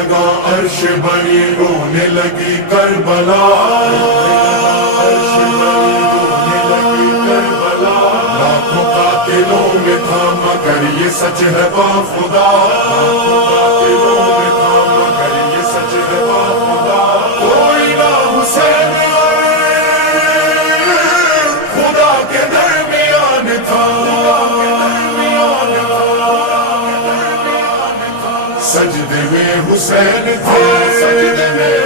لگا عرش بنی رونے لگی کربلا، لاکھوں قاتلوں میں تھا مگر یہ سچ ہے با خدا، مگر یہ سچ ہے با خدا، کوئی نہ حسین خدا کے درمیان تھا، سجدے میں حسین تھے، سجدے میں